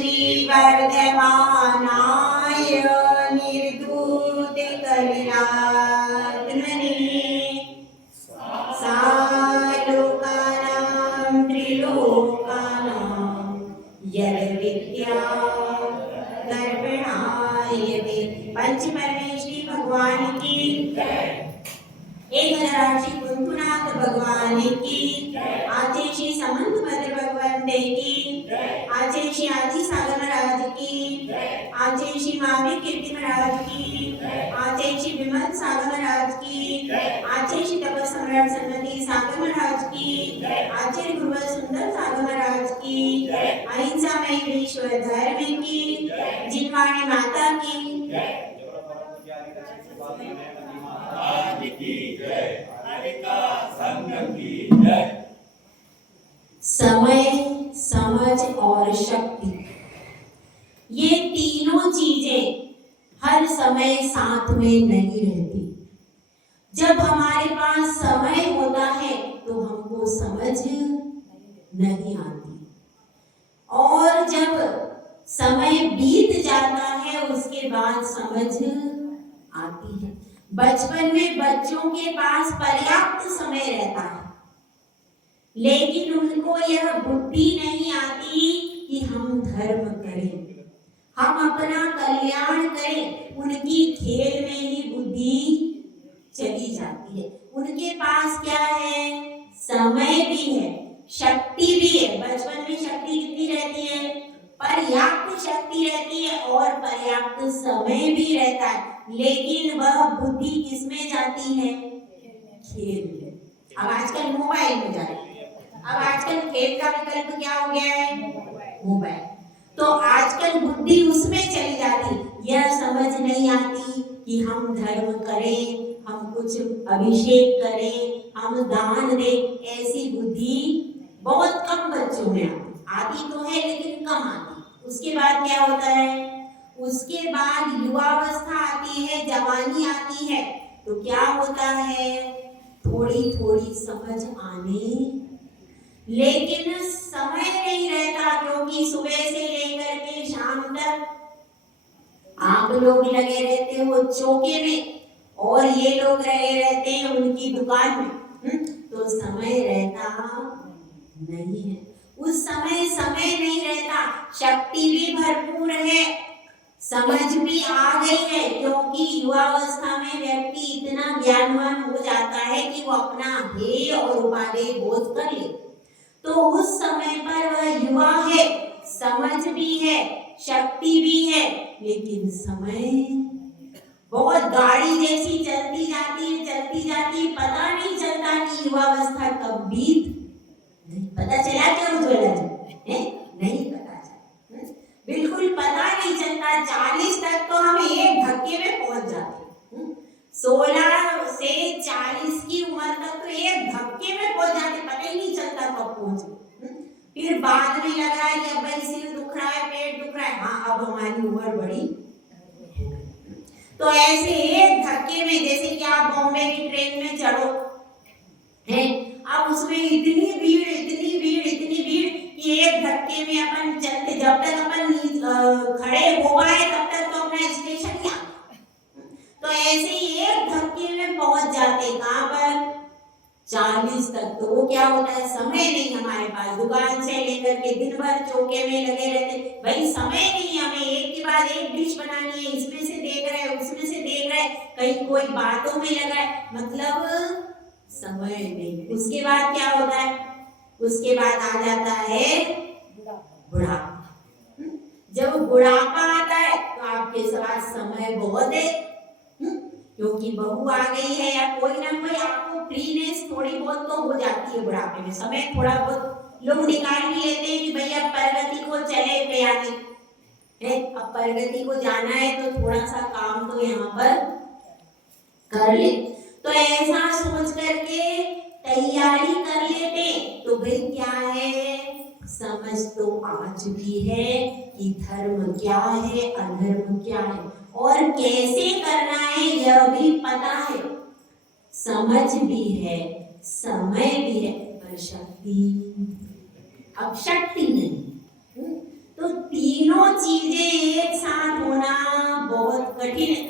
श्रीवर्धमानाय निर्धूतकलिरात्मने सालोकानां त्रिलोकानां यद्विद्या दर्पणाय ते। पंच परमेश्वरी भगवान की, 1008 कुंतुनाथ भगवान की, आचे श्री समंत भद्र भगवंते की, आचे श्री आदि सागर महाराज की, आचे श्री महावीर कीर्ति महाराज की, आचे श्री विमल सागर महाराज की, आचे श्री तपस सम्राट सन्मति सागर महाराज की, आचे गुरुवर सुंदर सागर महाराज की, अहिंसा मई विश्व धर्म की, जिनवाणी माता की, समय, समझ और शक्ति, ये तीनों चीजें हर समय साथ में नहीं रहती। जब हमारे पास समय होता है तो हमको समझ नहीं आती, और जब समय बीत जाता है उसके बाद समझ आती है। बचपन में बच्चों के पास पर्याप्त समय रहता है, लेकिन उनको यह बुद्धि नहीं आती कि हम धर्म करें, हम अपना कल्याण करें। उनकी खेल में ही बुद्धि चली जाती है। उनके पास क्या है? समय भी है, शक्ति भी है। बचपन में शक्ति कितनी रहती है? पर्याप्त शक्ति रहती है और पर्याप्त समय भी रहता है, लेकिन वह बुद्धि किसमें जाती है? खेल में। अब आजकल मोबाइल में जा रही है। अब आजकल खेल का विकल्प क्या हो गया है? मोबाइल। तो आजकल बुद्धि उसमें चली जाती, यह समझ नहीं आती कि हम धर्म करें, हम कुछ अभिषेक करें, हम दान दें। ऐसी बुद्धि बहुत कम बच्चों में आती तो है, लेकिन कम आती। उसके बाद क्या होता है? उसके बाद युवावस्था आती है, जवानी आती है, तो क्या होता है? थोड़ी थोड़ी समझ आने, लेकिन समय नहीं रहता, क्योंकि सुबह से लेकर के शाम तक आप लोग लगे रहते हो चौके में और ये लोग लगे रहते हैं उनकी दुकान में, तो समय रहता नहीं है। उस समय नहीं रहता। शक्ति भी भरपूर है, समझ भी आ गई है, क्योंकि युवावस्था में व्यक्ति इतना ज्ञानवान हो जाता है कि वो अपना ध्येय और उपादेय बोध कर ले। तो उस समय पर वह युवा है, समझ भी है, शक्ति भी है, लेकिन समय बहुत गाड़ी जैसी चलती जाती है, पता नहीं चलता कि युवावस्था कब बीत। नहीं पता चला क्या उज्ज्वला जी? नहीं पता चला, बिल्कुल पता नहीं चलता। 40 तक तो हम एक धक्के में पहुंच जाते, 16 से 40 की उम्र तक तो एक धक्के में पहुंच जाते, पता ही नहीं चलता कब पहुंचे। फिर बाद में लगा कि अब भाई सिर दुख रहा है, पेट दुख रहा है, हाँ अब हमारी उम्र बढ़ी। तो ऐसे एक धक्के में, जैसे कि आप बॉम्बे की ट्रेन में चढ़ो है, अब उसमें इतनी भीड़ कि एक धक्के में अपन चलते, जब तक अपन खड़े हो गए तब तक तो अपना स्टेशन ही आ। तो ऐसे ही एक धक्के में पहुंच जाते, कहाँ पर? 40 तक। तो वो क्या होता है? समय नहीं हमारे पास। दुकान से लेकर के दिन भर चौके में लगे रहते, भाई समय नहीं, हमें एक के बाद एक डिश बनानी है, इसमें से देख रहे, उसमें से देख रहे, कहीं कोई बातों में लगा है, मतलब समय नहीं। उसके बाद क्या होता है? उसके बाद आ जाता है बुढ़ापा। जब बुढ़ापा आता है तो आपके पास समय बहुत है, क्योंकि बहू आ गई है या कोई ना कोई आपको फ्रीनेस थोड़ी बहुत तो हो जाती है बुढ़ापे में। समय थोड़ा बहुत लोग निकाल भी लेते हैं कि भैया प्रगति को चले प्रयागी है, अब प्रगति को जाना है तो थोड़ा सा काम तो यहाँ पर कर ले। तो ऐसा सोच करके तैयारी कर लेते, तो भाई क्या है? समझ तो आ चुकी है कि धर्म क्या है, अधर्म क्या है, और कैसे करना है यह भी पता है। समझ भी है, समय भी है, पर शक्ति, अब शक्ति नहीं। तो तीनों तीनों चीजें एक साथ होना बहुत कठिन है।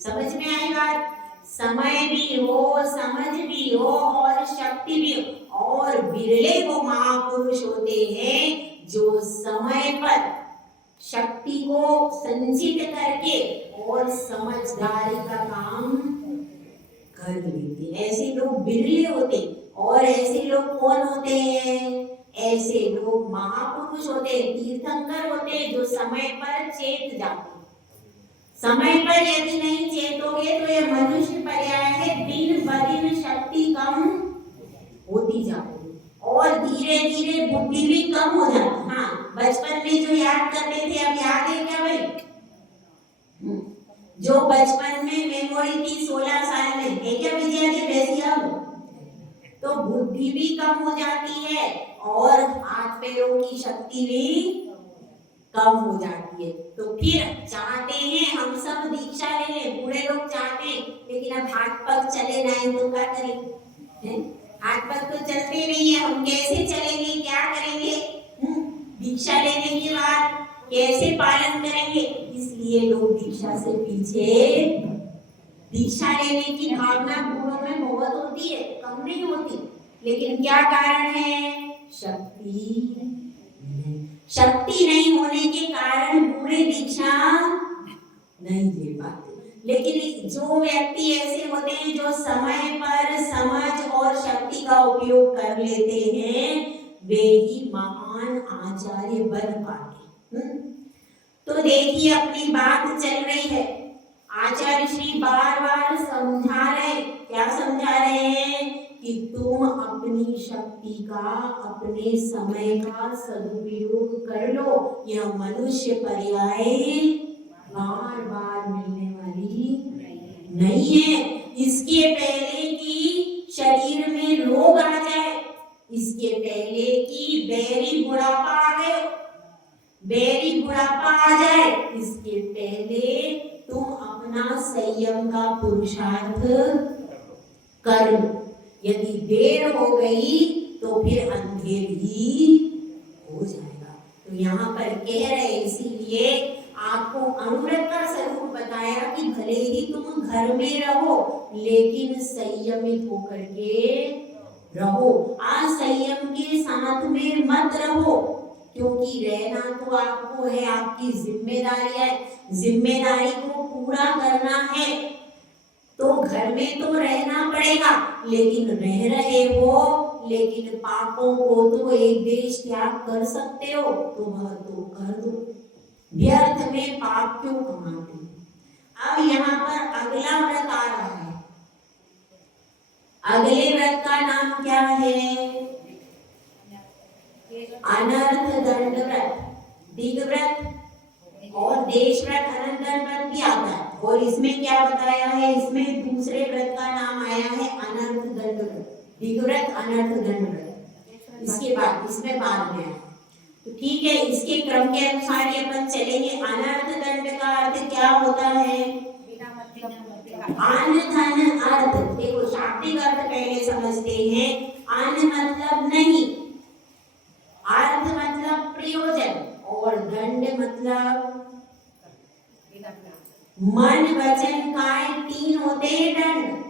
समझ में आई बात? समय भी हो, समझ भी हो और शक्ति भी हो। और बिरले वो महापुरुष होते हैं जो समय पर शक्ति को संचित करके और समझदारी का काम कर लेते। ऐसे लोग बिरले होते। और ऐसे लोग कौन होते हैं? ऐसे लोग महापुरुष होते हैं, तीर्थंकर होते हैं, जो समय पर चेत जाते। समय पर यदि नहीं चेतोगे तो ये मनुष्य पर्याय है, दिन ब दिन शक्ति कम होती जाती और धीरे धीरे बुद्धि भी कम हो जाती। हाँ, बचपन में जो याद करते थे अब याद है क्या भाई? जो बचपन में मेमोरी थी 16 साल में, है क्या विजया जी वैसी अब? तो बुद्धि भी कम हो जाती है और हाथ पैरों की शक्ति भी कम हो जाती है। तो फिर चाहते हैं हम सब दीक्षा ले लें, बूढ़े लोग चाहते हैं, लेकिन अब हाथ पग चले नहीं तो क्या करें? हाथ पग तो चलते नहीं है, हम कैसे चलेंगे, क्या करेंगे? दीक्षा लेने के बाद कैसे पालन करेंगे? इसलिए लोग दीक्षा से पीछे, दीक्षा लेने की भावना बूढ़ों में बहुत होती है, कम नहीं होती। लेकिन क्या कारण है? शक्ति नहीं होने के कारण बूढ़े दीक्षा नहीं ले पाते। लेकिन जो व्यक्ति ऐसे होते हैं जो समय पर समझ और शक्ति का उपयोग कर लेते हैं, वे ही महान आचार्य बन पाते। तो देखिए अपनी बात चल रही है, आचार्य श्री बार बार समझा रहे। क्या समझा रहे हैं? कि तुम अपनी शक्ति का, अपने समय का सदुपयोग कर लो। यह मनुष्य पर्याय बार बार मिलने वाली नहीं है। इसके पहले कि शरीर में रोग आ जाए, इसके पहले कि बैरी बुढ़ापा आ गए, बैरी बुढ़ापा आ जाए, इसके पहले तुम अपना संयम का पुरुषार्थ कर लो। यदि देर हो गई तो फिर अंधेर ही हो जाएगा। तो यहाँ पर कह रहे, इसीलिए आपको अनुव्रत का स्वरूप बताया कि भले ही तुम घर में रहो लेकिन संयमित होकर के रहो। असंयम के साथ में मत रहो, क्योंकि रहना तो आपको है, आपकी जिम्मेदारी है। जिम्मेदारी को पूरा करना है तो घर में तो रहना पड़ेगा, लेकिन रह रहे हो, लेकिन पापों को तो एक देश त्याग कर सकते हो तो वह तो कर दो। व्यर्थ में पाप क्यों कमाते? अब यहाँ पर अगला व्रत आ रहा है। अगले व्रत का नाम क्या है? अनर्थ दंड व्रत, दिग व्रत और देश व्रत, अनर्थ दंड व्रत भी आता है। और इसमें क्या बताया है? इसमें दूसरे व्रत का नाम आया है अनर्थ दंड व्रत, दिग व्रत, अनर्थ दंड व्रत। इसके बाद, इसमें बाद में है। तो ठीक है, इसके क्रम के अनुसार ही अपन चलेंगे। अनर्थ दंड का अर्थ क्या होता है? अन धन अर्थ। देखो शाब्दिक अर्थ पहले समझते हैं। अन मतलब नहीं, अर्थ मतलब प्रयोजन और दंड मतलब मन वचन काय, तीन होते हैं दंड।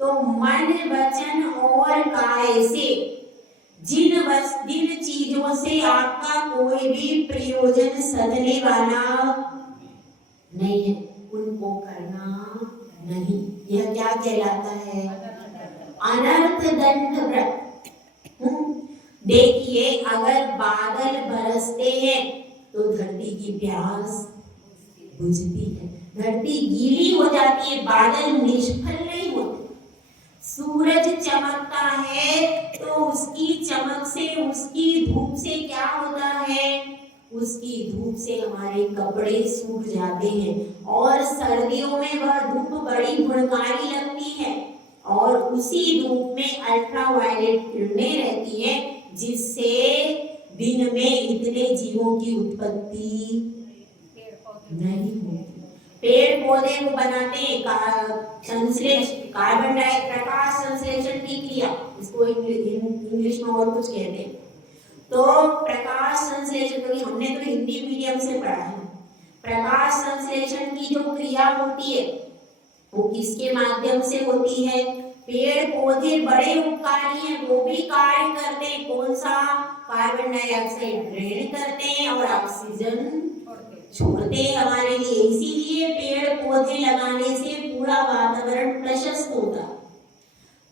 तो मन वचन और काय से जिन चीजों से आपका कोई भी प्रयोजन सधने वाला नहीं है, उनको करना नहीं। यह क्या कहलाता है? अनर्थ दंड व्रत। देखिए अगर बादल बरसते हैं तो धरती की प्यास बुझती है, धरती गीली हो जाती है, बादल निष्फल नहीं होते। सूरज चमकता है तो उसकी चमक से, उसकी धूप से क्या होता है? उसकी धूप से हमारे कपड़े सूख जाते हैं और सर्दियों में वह धूप बड़ी गुणकारी लगती है और उसी धूप में अल्ट्रावायलेट किरणें रहती हैं, जिससे दिन में इतने जीवों की उत्पत्ति नहीं होती। पेड़ पौधे को बनाते हैं संश्लेषण, कार्बन डाइऑक्साइड, प्रकाश संश्लेषण की क्रिया, इसको इंग्लिश में और कुछ कहते हैं। तो प्रकाश संश्लेषण, क्योंकि हमने तो हिंदी मीडियम से पढ़ा है, प्रकाश संश्लेषण की जो क्रिया होती है वो किसके माध्यम से होती है? पेड़ पौधे बड़े उपकारी हैं, वो भी कार्य करते हैं। कौन सा? कार्बन डाइऑक्साइड ग्रहण करते हैं और ऑक्सीजन छोड़ते हैं हमारे लिए। इसीलिए पेड़ पौधे लगाने से पूरा वातावरण प्रशस्त होता है।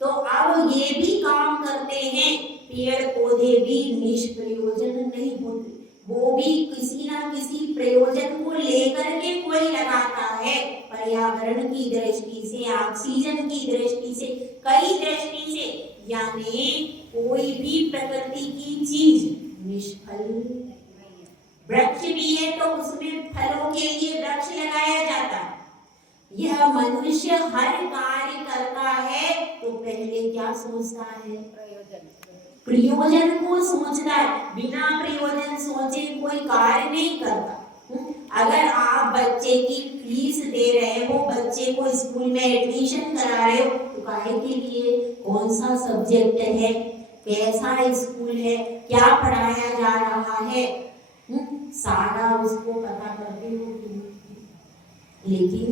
तो अब ये भी काम करते हैं, पेड़ पौधे भी निष्प्रयोजन नहीं होते, वो भी किसी ना किसी प्रयोजन को लेकर के कोई लगाता है। पर्यावरण की दृष्टि से, ऑक्सीजन की दृष्टि से, कई दृष्टि से, यानी कोई भी प्रकृति की चीज निष्फल। वृक्ष भी है तो उसमें फलों के लिए वृक्ष लगाया जाता है। यह मनुष्य हर कार्य करता है तो पहले क्या सोचता है? प्रयोजन को सोचता है। बिना प्रयोजन सोचे कोई कार्य नहीं करता। अगर आप बच्चे की फीस दे रहे हो, बच्चे को स्कूल में एडमिशन करा रहे हो, तो काहे के लिए? कौन सा सब्जेक्ट है, कैसा स्कूल है, क्या पढ़ाया जा रहा है, सारा उसको पता करते हो। लेकिन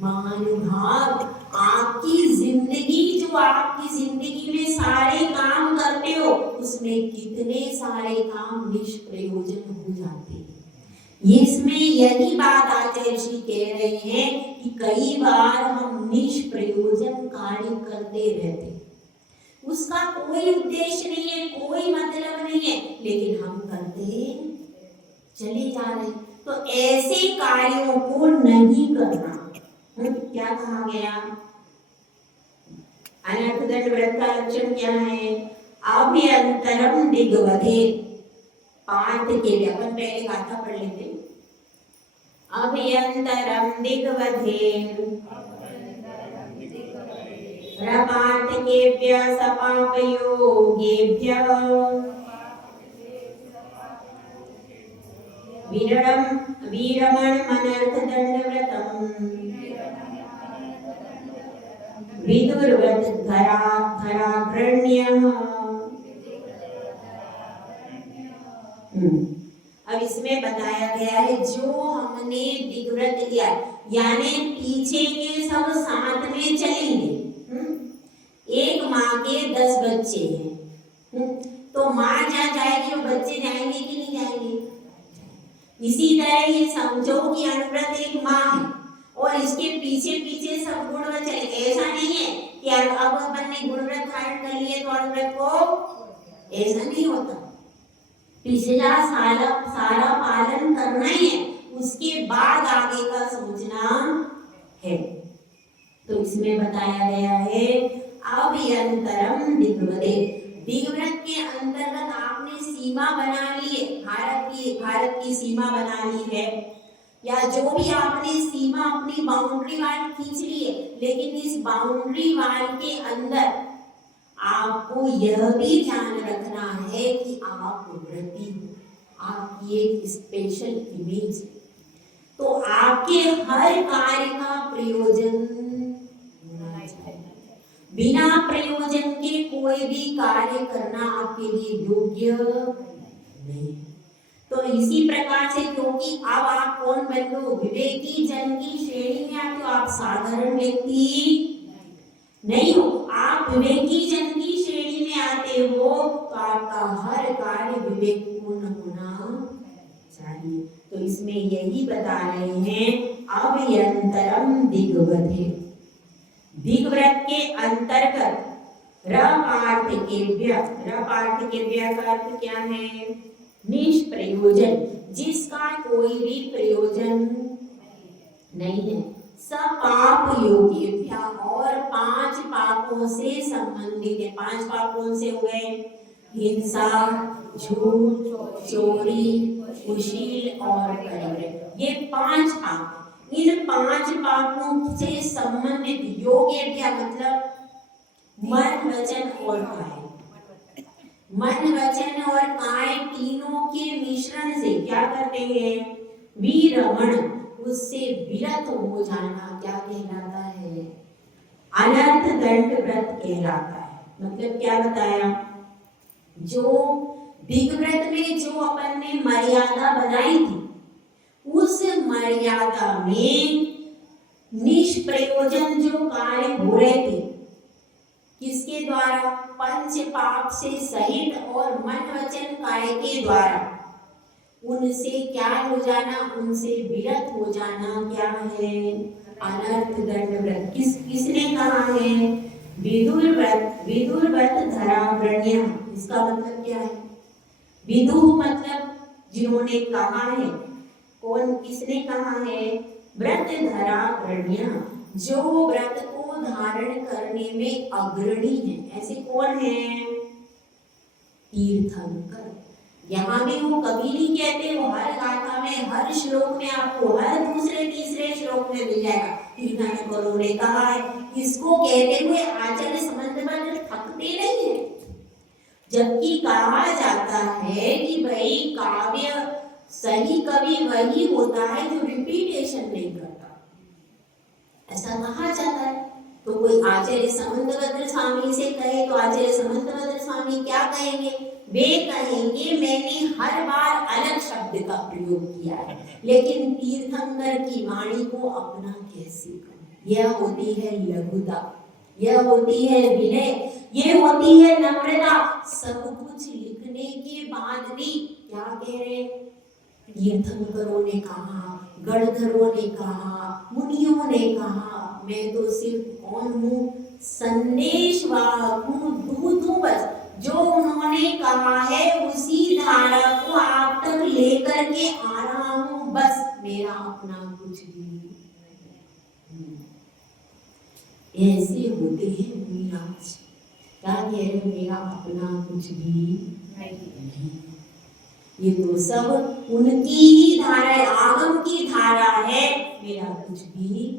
महानुभाव, आपकी जिंदगी, जो आपकी जिंदगी में सारे काम करते हो, उसमें कितने सारे काम निष्प्रयोजन हो जाते हैं। इसमें यही बात आचार्य श्री कह रहे हैं कि कई बार हम निष्प्रयोजन कार्य करते रहते, उसका कोई उद्देश्य नहीं है, कोई मतलब नहीं है, लेकिन हम करते चले जा रहे। तो ऐसे कार्यों को नहीं करना। क्या कहा गया? अनर्थ दंड व्रत का लक्षण क्या है? अभ्यंतरम दिग्वधे। पाठ के लिए अपन पहले गाथा पढ़ लेते। अभ्यंतरम दिग्वधे रपार्थकेभ्य सपापयोगेभ्य वीरमण अनर्थ दंड व्रतम विदुर्वत धराग्रण्यः। अब इसमें बताया गया है, जो हमने दिग्व्रत लिया, यानी पीछे के सब साथ में चलेंगे। एक माँ के 10 बच्चे हैं, तो माँ जहाँ जाएगी वो बच्चे जाएंगे कि नहीं जाएंगे? इसी तरह ये समझो कि अनुव्रत एक माँ है और इसके पीछे पीछे सब गुणव्रत चले। ऐसा नहीं है कि अब अपन ने गुणव्रत धारण कर लिए तो अनुव्रत को, ऐसा नहीं होता। पिछला सारा पालन करना ही है, उसके बाद आगे का सोचना है। तो इसमें बताया गया है अभ्यंतरम दिग्वधे। दिग्व्रत के अंतर्गत आपने सीमा बना ली है, भारत की सीमा बना ली है, या जो भी आपने सीमा अपनी बाउंड्री वाल खींच ली है, लेकिन इस बाउंड्री वाल के अंदर आपको यह भी ध्यान रखना है कि आप व्रती हो, आपकी एक स्पेशल इमेज। तो आपके हर कार्य का प्रयोजन होना चाहिए। बिना प्रयोजन के कोई भी कार्य करना आपके लिए योग्य नहीं। तो इसी प्रकार से, क्योंकि अब आप कौन बन लो? विवेकी जन की श्रेणी में आते हो, आप साधारण व्यक्ति नहीं हो, आप विवेकी जन की श्रेणी में आते हो, तो आपका हर कार्य विवेकपूर्ण होना चाहिए। तो इसमें यही बता रहे हैं अभ्यंतरम दिग्वधे। दिग्व्रत के अंतर्गत रपार्थकेभ्य का अर्थ क्या है? निष्प्रयोजन, जिसका कोई भी प्रयोजन नहीं है। सपाप योगेभ्य, और 5 पापों से संबंधित है। 5 पाप कौन से हुए? हिंसा, झूठ, चोरी, कुशील और परिव्रत। ये 5 पाप। इन 5 पापों से संबंधित योगेभ्य मतलब मन, वचन और काया। मन, वचन और काय तीनों के मिश्रण से क्या करते हैं? वीरमण, उससे विरत हो जाना क्या कहलाता है? अनर्थ दंड व्रत कहलाता है। मतलब क्या बताया? जो दिग्व्रत में जो अपन ने मर्यादा बनाई थी, उस मर्यादा में निष्प्रयोजन जो कार्य हो रहे थे, किसके द्वारा? पंच पाप से सहित और मन वचन काय के द्वारा उनसे क्या हो जाना? उनसे विरत हो जाना क्या है? अनर्थ दंड व्रत। किसने कहा है? विदुर व्रत धराव्रण्य। इसका मतलब क्या है? विदु मतलब जिन्होंने कहा है। कौन, किसने कहा है? व्रत धराव्रण्य, जो व्रत को धारण करने में अग्रणी है। ऐसे कौन है? तीर्थंकर। यहाँ भी वो कभी नहीं कहते, वो हर गाथा में, हर श्लोक में आपको हर दूसरे तीसरे श्लोक में मिल जाएगा। तीर्थंकरों ने कहा है। इसको कहते हुए आचार्य समंतबद्ध थकते नहीं है, जबकि कहा जाता है कि भाई काव्य सही कवि वही होता है जो रिपीटेशन नहीं करता, ऐसा कहा जाता है। तो कोई आचार्य समंतबद्ध स्वामी से कहे तो आचार्य समंतबद्ध स्वामी क्या कहेंगे? वे कहेंगे मैंने हर बार अलग शब्द का प्रयोग किया है, लेकिन तीर्थंकर की वाणी को अपना कैसे करूं? यह होती है लघुता, यह होती है विनय, ये होती है नम्रता। सब कुछ लिखने के बाद भी क्या कह रहे? तीर्थंकरों ने कहा, गणधरों ने कहा, मुनियों ने कहा, मैं तो सिर्फ कौन हूँ? संदेशवाहक हूँ, दूत हूँ बस। जो उन्होंने कहा है उसी धारा को आप तक लेकर के आ रहा हूँ बस, मेरा अपना कुछ भी नहीं। ऐसे होते हैं मुनिराज, क्या कह रहे? मेरा अपना कुछ भी नहीं। ये तो सब उनकी ही धारा है, आगम की धारा है, मेरा कुछ भी नहीं।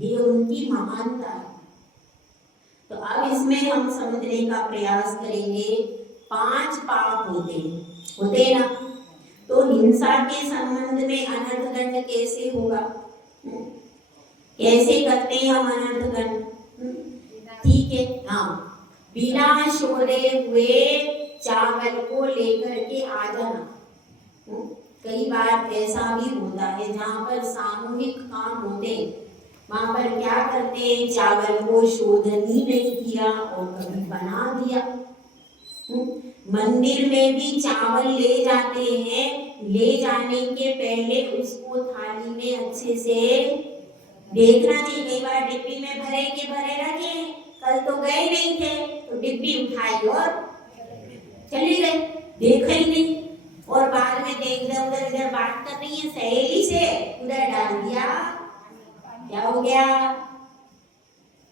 ये उनकी महानता है। तो अब इसमें हम समझने का प्रयास करेंगे। 5 पाप होते हैं ना, तो हिंसा के संबंध में अनर्थ दंड कैसे होगा? कैसे करते हैं हम अनर्थ दंड? ठीक है, हाँ, बिना शोधे हुए चावल को लेकर के आ जाना। कई बार ऐसा भी होता है जहाँ पर सामूहिक काम होते, वहां पर क्या करते हैं? चावल को शोधन ही नहीं किया और कभी बना दिया। मंदिर में भी चावल ले जाते हैं, ले जाने के पहले उसको थाली में अच्छे से देखना चाहिए। कई बार डिब्बी में भरे के भरे रखे, कल तो गए नहीं थे तो डिब्बी उठाई और चले गए, देखा ही नहीं, और बाद में देख रहे उधर इधर बात कर रही है सहेली से, उधर डाल दिया, क्या हो गया?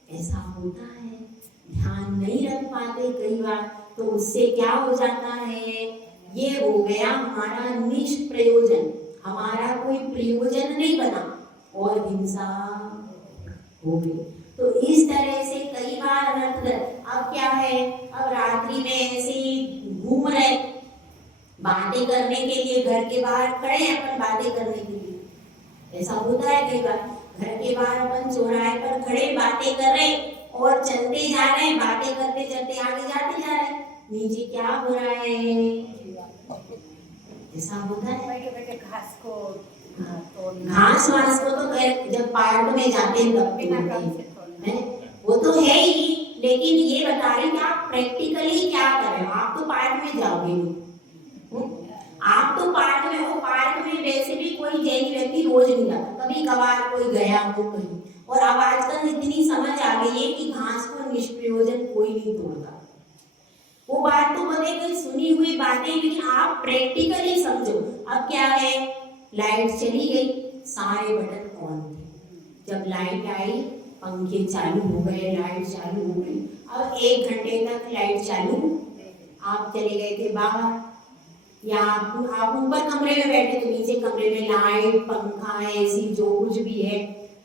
ऐसा होता है, ध्यान नहीं रख पाते कई बार, तो उससे क्या हो जाता है? ये हो गया हमारा निष्प्रयोजन, हमारा कोई प्रयोजन नहीं बना और हिंसा हो गई। तो इस तरह से कई बार अनर्थ। अब क्या है? अब रात्रि में ऐसे ही घूम रहे, बातें करने के लिए घर के बाहर खड़े हैं अपन बातें करने के लिए, ऐसा होता है कई बार। घर के बाहर अपन चौराहे पर खड़े बातें कर रहे और चलते जा रहे हैं, बातें करते चलते आगे जाते जा रहे हैं, नीचे क्या हो रहा है? ऐसा होता है। घास वास को तो जब पार्क में जाते हैं तब भी वो तो है ही, लेकिन ये बता रहे कि आप प्रैक्टिकली क्या कर रहे हो। आप तो पार्क में जाओगे नहीं, आप तो पार्क में हो, पार्क में वैसे भी कोई जैन व्यक्ति रोज नहीं जाता, कभी कभार कोई गया हो कहीं। और अब आजकल इतनी समझ आ गई है कि घास को निष्प्रयोजन कोई नहीं तोड़ता। वो बात तो बने कोई सुनी हुई बातें, लेकिन आप प्रैक्टिकली समझो। अब क्या है? लाइट चली गई, सारे बटन ऑन थे, जब लाइट आई पंखे चालू हो गए, लाइट चालू हो गई। अब 1 घंटे तक लाइट चालू, आप चले गए थे बाहर या आप ऊपर कमरे में बैठे तो नीचे कमरे में लाइट, पंखा, एसी जो कुछ भी है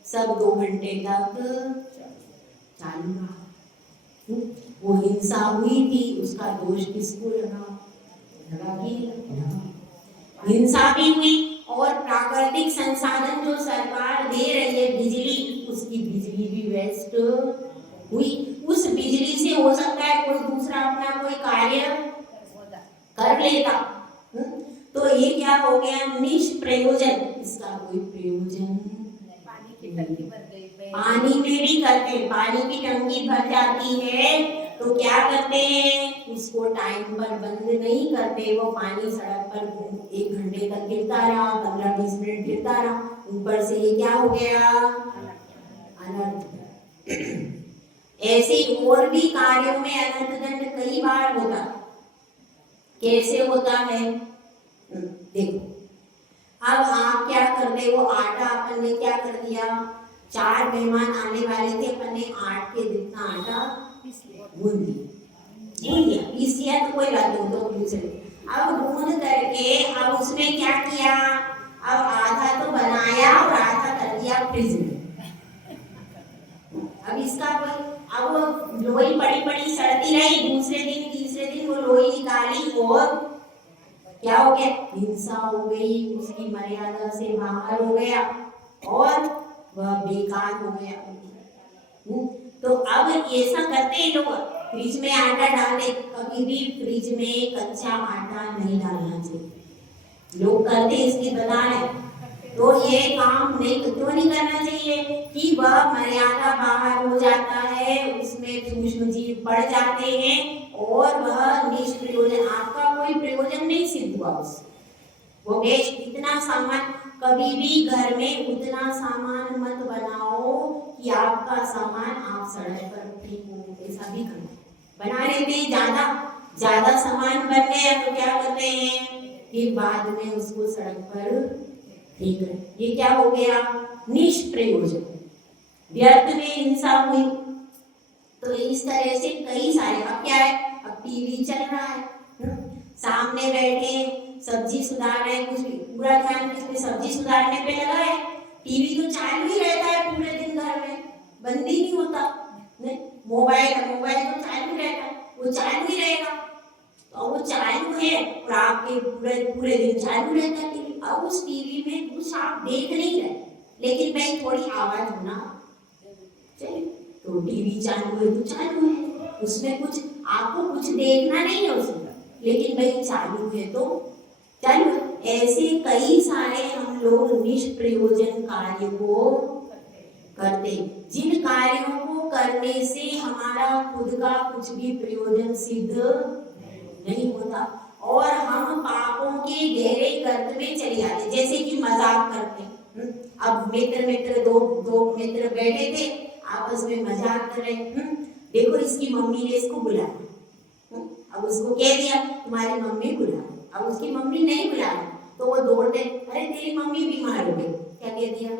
सब 2 घंटे तक चालू रहा। वो हिंसा हुई थी, उसका दोष किसको लगा? हिंसा भी हुई और प्राकृतिक संसाधन जो सरकार दे रही है बिजली, उसकी बिजली भी वेस्ट हुई। उस बिजली से हो सकता है कोई दूसरा अपना कोई कार्य कर लेता। तो ये क्या हो गया, निष्प्रयोजन, इसका कोई प्रयोजन। पानी की टंकी भर गई, पानी में भी करते हैं, पानी की टंकी भर जाती है तो क्या करते हैं, उसको टाइम पर बंद नहीं करते, वो पानी सड़क पर 1 घंटे तक गिरता रहा, 15-20 मिनट गिरता रहा, ऊपर से ये क्या हो गया, अनर्थ। ऐसे और भी कार्यों में अनर्थ दंड कई बार होता। कैसे होता है, देखो अब आप क्या करते हो, आटा अपन ने क्या कर दिया, 4 मेहमान आने वाले थे, अपन ने 8 के जितना आटा गूंद दिया, पीस दिया तो कोई बात नहीं, तो दूसरे अब गूंद करके अब उसमें क्या किया, अब आधा तो बनाया और आधा कर दिया फ्रिज में। अब इसका कोई, अब वो लोई पड़ी पड़ी सड़ती रही, दूसरे दिन तीसरे दिन वो लोई निकाली और क्या हो गया, हिंसा हो गई, उसकी मर्यादा से बाहर हो गया और वह बेकार हो गया। तो अब ऐसा करते हैं लोग, फ्रिज में आटा डालते, कभी भी फ्रिज में कच्चा आटा नहीं डालना चाहिए, लोग करते इसकी बता रहे। तो ये काम नहीं, क्यों नहीं करना चाहिए कि वह मर्यादा बाहर हो जाता है, उसमें सूक्ष्म जीव बढ़ जाते हैं और वह निष्प्रयोजन, आपका कोई प्रयोजन नहीं सिद्ध हुआ उससे, वो वेस्ट। इतना सामान कभी भी घर में उतना सामान मत बनाओ कि आपका सामान आप सड़क पर फेंको, ऐसा भी करो, बना लेते ज्यादा सामान बन गया तो क्या करते हैं, फिर बाद में उसको सड़क पर ठीक है, ये क्या हो गया, निष्प्रयोजन, व्यर्थ में हिंसा हुई। तो इस तरह से कई सारे, अब क्या है, अब टीवी चल रहा है, सामने बैठे सब्जी सुधार रहे, कुछ भी पूरा ध्यान किसमें, सब्जी सुधारने पे लगा है, टीवी तो चालू ही रहता है पूरे दिन घर में, बंद ही नहीं होता, मोबाइल तो चालू रहता है, वो चालू ही रहेगा, तो वो चालू है और आपके पूरे दिन चालू रहता है टीवी। अब उस टीवी में कुछ आप देख नहीं रहे, लेकिन भाई थोड़ी आवाज होना चाहिए, तो टीवी चालू है तो चालू है, उसमें कुछ आपको कुछ देखना नहीं है उसमें, लेकिन भाई चालू है तो चालू है। ऐसे कई सारे हम लोग निष्प्रयोजन कार्य को करते, जिन कार्यों को करने से हमारा खुद का कुछ भी प्रयोजन सिद्ध नहीं होता और हम पापों के गहरे गर्त में चले जाते, जैसे कि मजाक करते। अब मित्र दो मित्र बैठे थे, आपस में मजाक कर रहे, देखो इसकी मम्मी ने इसको बुलाया, अब उसको कह दिया तुम्हारी मम्मी बुला, अब उसकी मम्मी नहीं बुला, तो वो दौड़ते, अरे तेरी मम्मी बीमार हो गई, क्या कह दिया,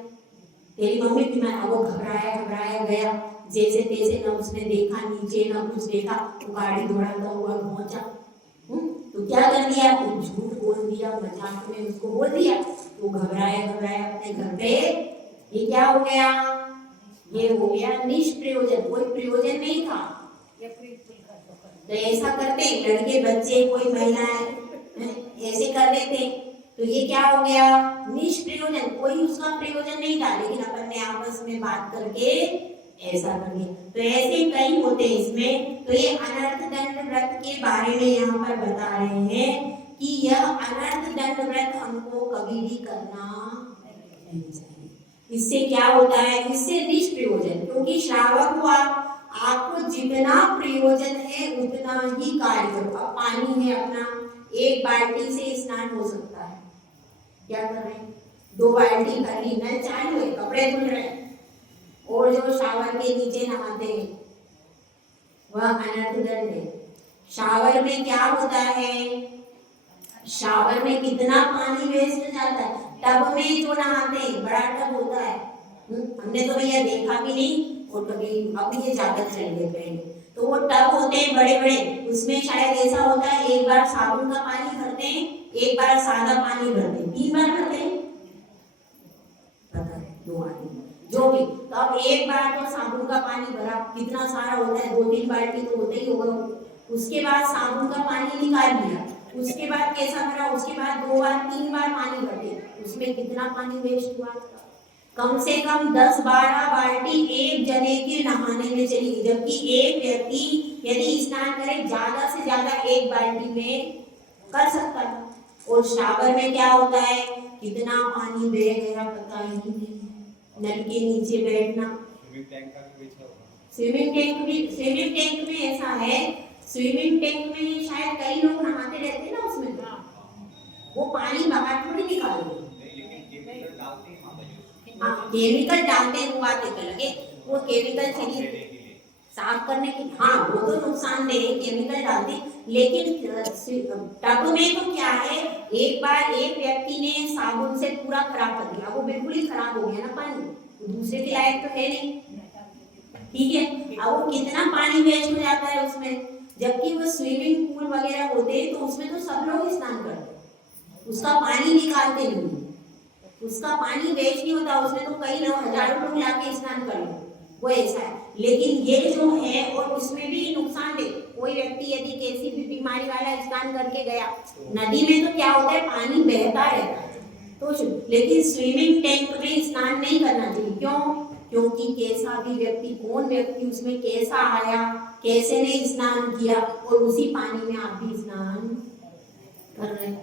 तेरी मम्मी बीमार। अब वो घबराया गया, जैसे तैसे, न उसने देखा नीचे न कुछ देखा, तो गाड़ी दौड़ाता हुआ पहुंचा, तो क्या कर दिया, वो झूठ बोल दिया, मजाक में उसको बोल दिया, तो घबराया अपने घर पे, ये क्या हो गया, ये हो गया निष्प्रयोजन, कोई प्रयोजन नहीं था। तो ऐसा करते लड़के बच्चे कोई महिलाएं ऐसे कर देते, तो ये क्या हो गया, निष्प्रयोजन, कोई उसका प्रयोजन नहीं था, लेकिन अपन ने आपस में बात करके ऐसा कर दिया। तो ऐसे कई होते इसमें। तो ये अनर्थ दंड व्रत के बारे में यहाँ पर बता रहे हैं कि यह अनर्थ दंड व्रत हमको कभी भी करना नहीं चाहिए। इससे क्या होता है, इससे निष्प्रयोजन, क्योंकि श्रावक हुआ, आपको जितना प्रयोजन है उतना ही कार्य करो। अब पानी है अपना, 1 बाल्टी से स्नान हो सकता है, क्या कर रहे हैं, 2 बाल्टी भर ली, नल चालू है, कपड़े धुल रहे हैं, और जो शावर के नीचे नहाते हैं वह अनर्थ दंड है। शावर में क्या होता है, शावर में कितना पानी वेस्ट जाता है, टब में जो नहाते हैं, बड़ा टब होता है, हमने तो भैया देखा भी नहीं, और कभी अब ये ज्यादा चल गए पहले, तो वो टब होते हैं बड़े बड़े, उसमें शायद ऐसा होता है, एक बार साबुन का पानी भरते हैं, एक बार सादा पानी भरते हैं, 3 बार भरते हैं, पता है 2 आदमी जो भी। तो अब एक बार तो साबुन का पानी भरा, कितना सारा होता है, 2-3 बाल्टी तो होता ही होगा, उसके बाद साबुन का पानी निकाल लिया, उसके बाद कैसा भरा, उसके बाद 2 बार 3 बार पानी भरते, उसमें कितना पानी वेस्ट हुआ, कम से कम 10-12 बाल्टी एक जने के नहाने में चली गई, जबकि एक व्यक्ति यदि स्नान करे ज्यादा से ज्यादा 1 बाल्टी में कर सकता है। और शावर में क्या होता है, कितना पानी बह गया पता ही नहीं, नल के नीचे बैठना। स्विमिंग टैंक में ऐसा है, स्विमिंग टैंक में शायद कई लोग नहाते रहते हैं ना उसमें, वो पानी बाहर थोड़ी निकालेंगे। हाँ, केमिकल डालते हैं वो बात एक अलग है, वो केमिकल शरीर साफ करने की, हाँ वो तो नुकसानदेह है, केमिकल डालते हैं। लेकिन टब में तो क्या है, एक बार एक व्यक्ति ने साबुन से पूरा खराब कर दिया, वो बिल्कुल ही खराब हो गया ना पानी, वो दूसरे के लायक तो है नहीं, ठीक है। अब वो कितना पानी वेस्ट हो जाता है उसमें, जबकि वो स्विमिंग पूल वगैरह होते हैं तो उसमें तो सब लोग स्नान करते हैं, उसका पानी निकालते नहीं, उसका पानी वेस्ट नहीं होता, उसमें तो कई लोग हजारों लोग लाके स्नान कर लो, वो ऐसा है। लेकिन ये जो है, और उसमें भी नुकसान है, कोई व्यक्ति यदि कैसी भी बीमारी वाला स्नान करके गया नदी में, तो क्या होता है पानी बहता रहता है, तो लेकिन स्विमिंग टैंक में स्नान नहीं करना चाहिए। क्यों? क्योंकि कैसा भी व्यक्ति, कौन व्यक्ति उसमें कैसा आया, कैसे ने स्नान किया, और उसी पानी में आप भी स्नान कर रहे हैं,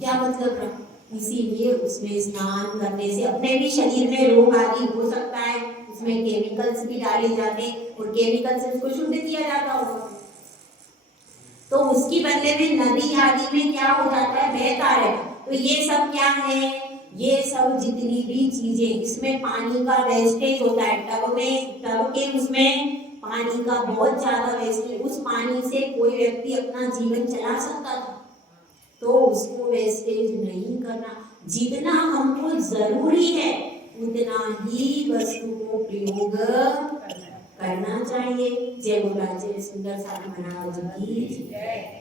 क्या मतलब रहा। इसीलिए उसमें स्नान करने से अपने भी शरीर में रोग आदि हो सकता है, उसमें केमिकल्स भी डाले जाते हैं, और केमिकल से उसको शुद्ध किया जाता होगा, तो उसकी बदले में नदी आदि में क्या हो जाता है, बहता है। तो ये सब क्या है, ये सब जितनी भी चीजें, इसमें पानी का वेस्टेज होता है, टब के उसमें पानी का बहुत ज्यादा वेस्टेज, उस पानी से कोई व्यक्ति अपना जीवन चला सकता था, तो उसको वेस्टेज नहीं करना, जितना हमको जरूरी है उतना ही वस्तु को प्रयोग करना चाहिए। जय बोला जय सुंदर साथी महाराज की जय।